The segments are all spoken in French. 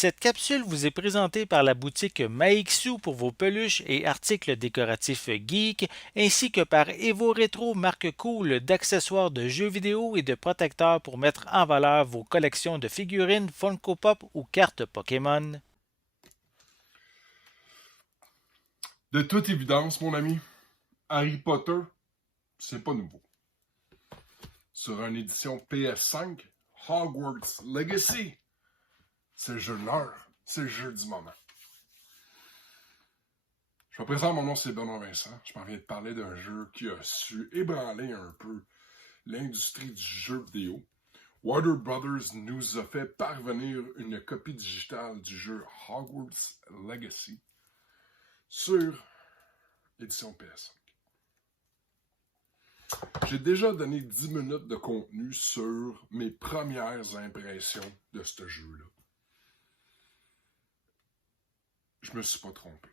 Cette capsule vous est présentée par la boutique Maixu pour vos peluches et articles décoratifs geek, ainsi que par Evo Retro, marque cool d'accessoires de jeux vidéo et de protecteurs pour mettre en valeur vos collections de figurines Funko Pop ou cartes Pokémon. De toute évidence, mon ami, Harry Potter, c'est pas nouveau. Sur une édition PS5, Hogwarts Legacy, c'est le jeu de l'heure, c'est le jeu du moment. Je me présente, mon nom c'est Benoît Vincent. Je m'en viens de parler d'un jeu qui a su ébranler un peu l'industrie du jeu vidéo. Warner Brothers nous a fait parvenir une copie digitale du jeu Hogwarts Legacy sur l'édition PS5. J'ai déjà donné 10 minutes de contenu sur mes premières impressions de ce jeu-là. Je me suis pas trompé.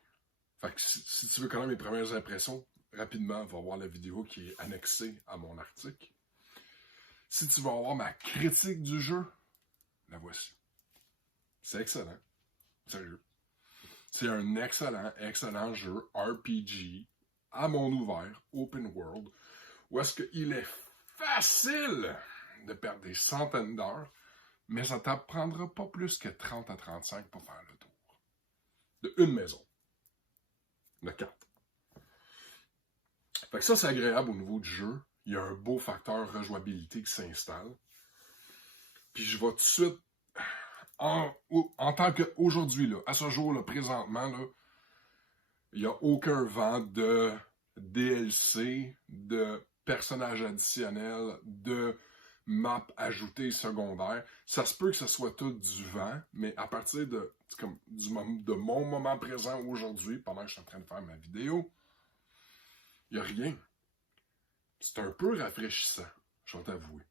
Fait que si tu veux connaître mes premières impressions, rapidement, va voir la vidéo qui est annexée à mon article. Si tu veux avoir ma critique du jeu, la voici. C'est excellent. Sérieux. C'est un excellent jeu RPG à monde ouvert, open world, où est-ce qu'il est facile de perdre des centaines d'heures, mais ça ne t'apprendra pas plus que 30 à 35 pour faire le tour. De une maison. De 4. Fait que ça, c'est agréable au niveau du jeu. Il y a un beau facteur rejouabilité qui s'installe. Puis je vais tout de suite, en tant qu'aujourd'hui, à ce jour, là, présentement, là, il n'y a aucun vent de DLC, de personnages additionnels, de maps ajoutées secondaires. Ça se peut que ce soit tout du vent, mais à partir de mon moment présent aujourd'hui, pendant que je suis en train de faire ma vidéo, il n'y a rien. C'est un peu rafraîchissant, je vais t'avouer.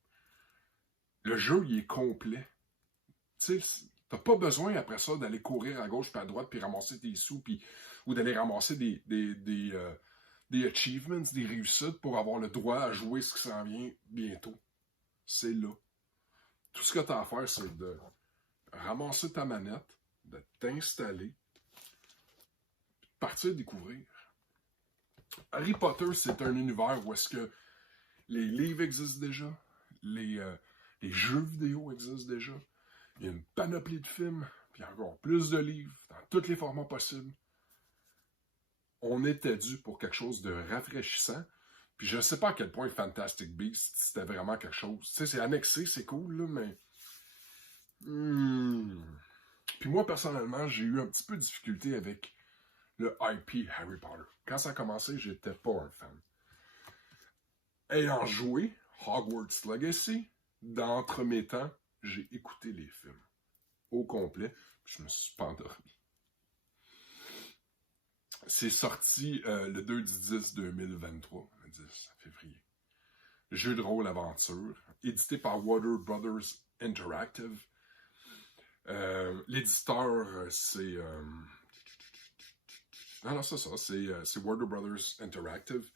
Le jeu, il est complet. Tu sais, t'as pas besoin après ça d'aller courir à gauche puis à droite puis ramasser tes sous ou d'aller ramasser des achievements, des réussites pour avoir le droit à jouer ce qui s'en vient bientôt. C'est là. Tout ce que tu as à faire, c'est de ramasser ta manette, de t'installer, de partir découvrir. Harry Potter, c'est un univers où est-ce que les livres existent déjà, les jeux vidéo existent déjà, il y a une panoplie de films, puis encore plus de livres, dans tous les formats possibles. On était dû pour quelque chose de rafraîchissant. Puis je ne sais pas à quel point Fantastic Beasts, c'était vraiment quelque chose. Tu sais, c'est annexé, c'est cool, là, mais... Puis moi, personnellement, j'ai eu un petit peu de difficulté avec le IP Harry Potter. Quand ça a commencé, j'étais pas un fan. Ayant joué Hogwarts Legacy, d'entre-mes-temps, j'ai écouté les films au complet, puis je me suis pas endormi. C'est sorti le 2/10/2023, le 10 février. Jeu de rôle aventure, édité par Warner Brothers Interactive. L'éditeur, c'est... non, c'est ça, c'est Warner Brothers Interactive.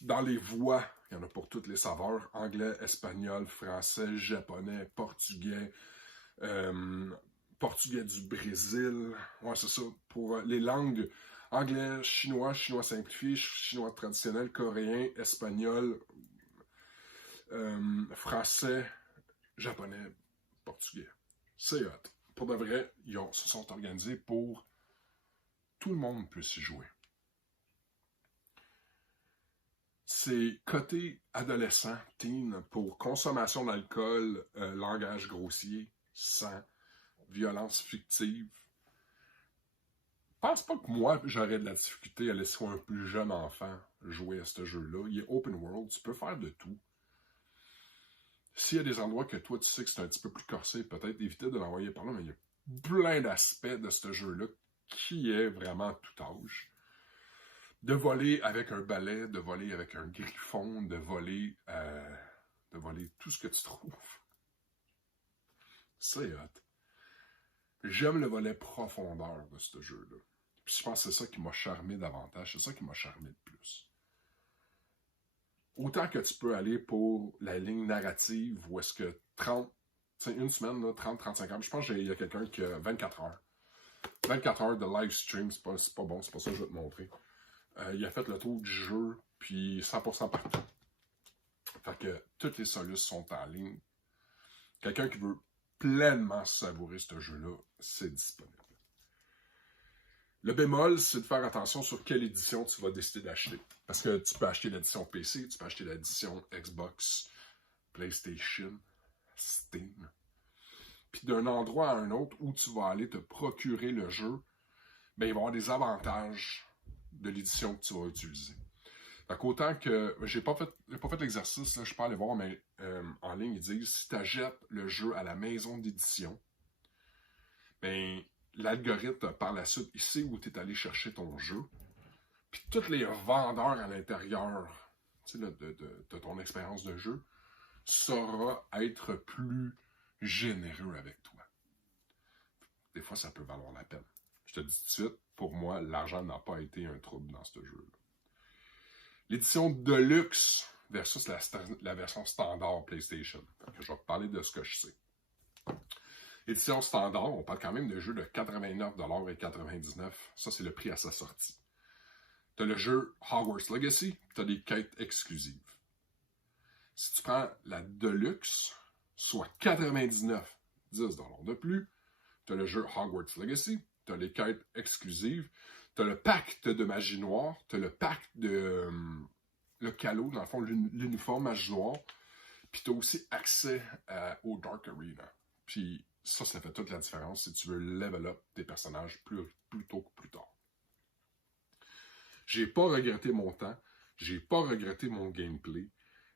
Dans les voix, il y en a pour toutes les saveurs. Anglais, espagnol, français, japonais, portugais, portugais du Brésil. Ouais, c'est ça. Pour les langues, anglais, chinois, chinois simplifié, chinois traditionnel, coréen, espagnol, français, japonais, portugais. C'est hot. Pour de vrai, se sont organisés pour tout le monde puisse y jouer. C'est côté adolescent, teen, pour consommation d'alcool, langage grossier, sang, violence fictive. Je pense pas que moi, j'aurais de la difficulté à laisser un plus jeune enfant jouer à ce jeu-là. Il est open world, tu peux faire de tout. S'il y a des endroits que toi, tu sais que c'est un petit peu plus corsé, peut-être éviter de l'envoyer par là, mais il y a plein d'aspects de ce jeu-là qui est vraiment tout âge. De voler avec un balai, de voler avec un griffon, de voler tout ce que tu trouves. C'est hot. J'aime le volet profondeur de ce jeu-là. Puis je pense que c'est ça qui m'a charmé davantage, c'est ça qui m'a charmé le plus. Autant que tu peux aller pour la ligne narrative où est-ce que 30 sais, une semaine, 30-35 heures. Je pense qu'il y a quelqu'un qui a 24 heures. 24 heures de live stream, c'est pas bon, c'est pas ça que je vais te montrer. Il a fait le tour du jeu, puis 100% partout. Fait que toutes les solutions sont en ligne. Quelqu'un qui veut pleinement savourer ce jeu-là, c'est disponible. Le bémol, c'est de faire attention sur quelle édition tu vas décider d'acheter. Parce que tu peux acheter l'édition PC, tu peux acheter l'édition Xbox, PlayStation, Steam. Puis d'un endroit à un autre où tu vas aller te procurer le jeu, ben, il va y avoir des avantages de l'édition que tu vas utiliser. Fait qu'autant que j'ai pas fait l'exercice, là, je peux aller voir, mais en ligne, ils disent si tu achètes le jeu à la maison d'édition, ben, l'algorithme, par la suite, il sait où tu es allé chercher ton jeu. Puis tous les vendeurs à l'intérieur de ton expérience de jeu saura être plus généreux avec toi. Des fois, ça peut valoir la peine. Je te dis tout de suite, pour moi, l'argent n'a pas été un trouble dans ce jeu-là. L'édition Deluxe versus la version standard PlayStation. Je vais te parler de ce que je sais. Édition standard, on parle quand même de jeux de 89,99 $. Ça, c'est le prix à sa sortie. Tu as le jeu Hogwarts Legacy, tu as des quêtes exclusives. Si tu prends la Deluxe, soit 99, 10 $ de plus, tu as le jeu Hogwarts Legacy, tu as les quêtes exclusives, tu as le pacte de magie noire, tu as le pacte de le calo, dans le fond, l'uniforme magie noire, puis tu as aussi accès au Dark Arena. Puis ça fait toute la différence si tu veux level up tes personnages plus tôt que plus tard. J'ai pas regretté mon temps, j'ai pas regretté mon gameplay.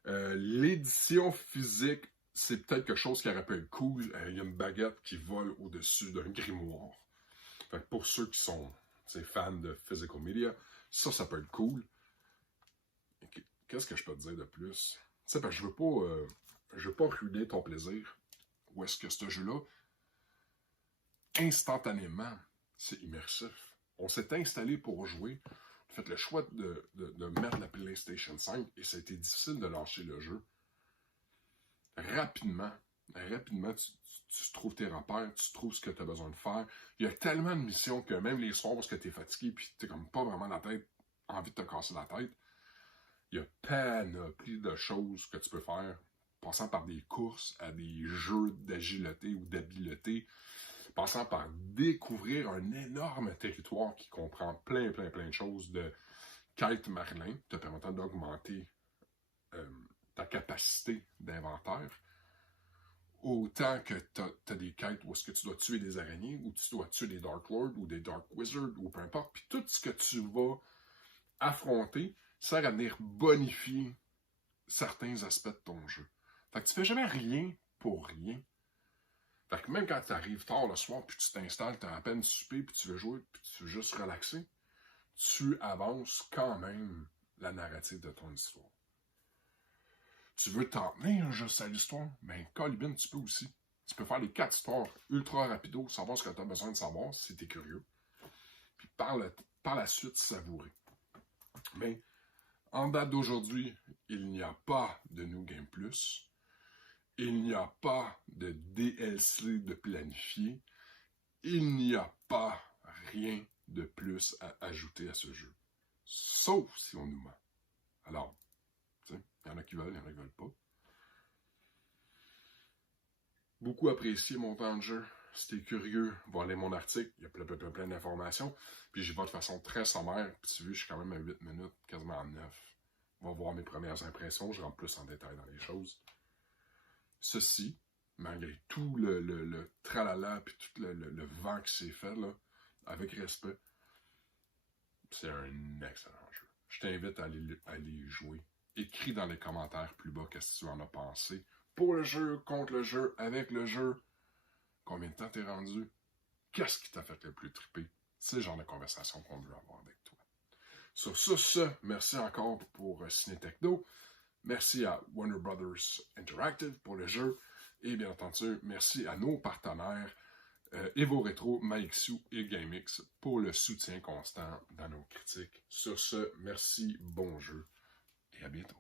L'édition physique, c'est peut-être quelque chose qui aurait pu être cool. Il y a une baguette qui vole au-dessus d'un grimoire. Fait que pour ceux qui sont fans de physical media, ça peut être cool. Qu'est-ce que je peux te dire de plus? Parce que je veux pas ruiner ton plaisir. Ou est-ce que ce jeu-là, instantanément, c'est immersif. On s'est installé pour jouer. On a fait le choix de mettre la PlayStation 5 et ça a été difficile de lâcher le jeu. Rapidement, tu trouves tes repères, tu trouves ce que tu as besoin de faire. Il y a tellement de missions que même les soirs parce que tu es fatigué et tu n'as comme pas vraiment envie de te casser la tête, il y a panoplie de choses que tu peux faire, passant par des courses à des jeux d'agilité ou d'habileté, passant par découvrir un énorme territoire qui comprend plein de choses de quêtes marlin, te permettant d'augmenter ta capacité d'inventaire, autant que tu as des quêtes où est-ce que tu dois tuer des araignées, ou tu dois tuer des Dark Lords, ou des Dark Wizards, ou peu importe. Puis tout ce que tu vas affronter sert à venir bonifier certains aspects de ton jeu. Fait que tu fais jamais rien pour rien. Fait que même quand tu arrives tard le soir, puis tu t'installes, tu as à peine soupé, puis tu veux jouer, puis tu veux juste relaxer, tu avances quand même la narrative de ton histoire. Tu veux t'en tenir juste à l'histoire? Ben, Colibin, tu peux aussi. Tu peux faire les 4 histoires ultra rapido, savoir ce que tu as besoin de savoir si tu es curieux. Puis par la suite, savourer. Mais en date d'aujourd'hui, il n'y a pas de New Game Plus. Il n'y a pas de DLC de planifié. Il n'y a pas rien de plus à ajouter à ce jeu. Sauf si on nous ment. Alors, il y en a qui veulent, il y en a qui ne veulent pas. Beaucoup apprécié mon temps de jeu. Si t'es curieux, va aller mon article. Il y a plein d'informations. Puis j'y vais de façon très sommaire. Puis tu vois, je suis quand même à 8 minutes, quasiment à 9. On va voir mes premières impressions. Je rentre plus en détail dans les choses. Ceci, malgré tout le tralala puis tout le vent qui s'est fait, là, avec respect, c'est un excellent jeu. Je t'invite à aller jouer. Écris dans les commentaires plus bas qu'est-ce que tu en as pensé. Pour le jeu, contre le jeu, avec le jeu. Combien de temps t'es rendu? Qu'est-ce qui t'a fait le plus triper? C'est le genre de conversation qu'on veut avoir avec toi. Sur ce, merci encore pour Ciné Techno. Merci à Warner Brothers Interactive pour le jeu. Et bien entendu, merci à nos partenaires Evo Retro, MyXU et GameX pour le soutien constant dans nos critiques. Sur ce, merci, bon jeu et à bientôt.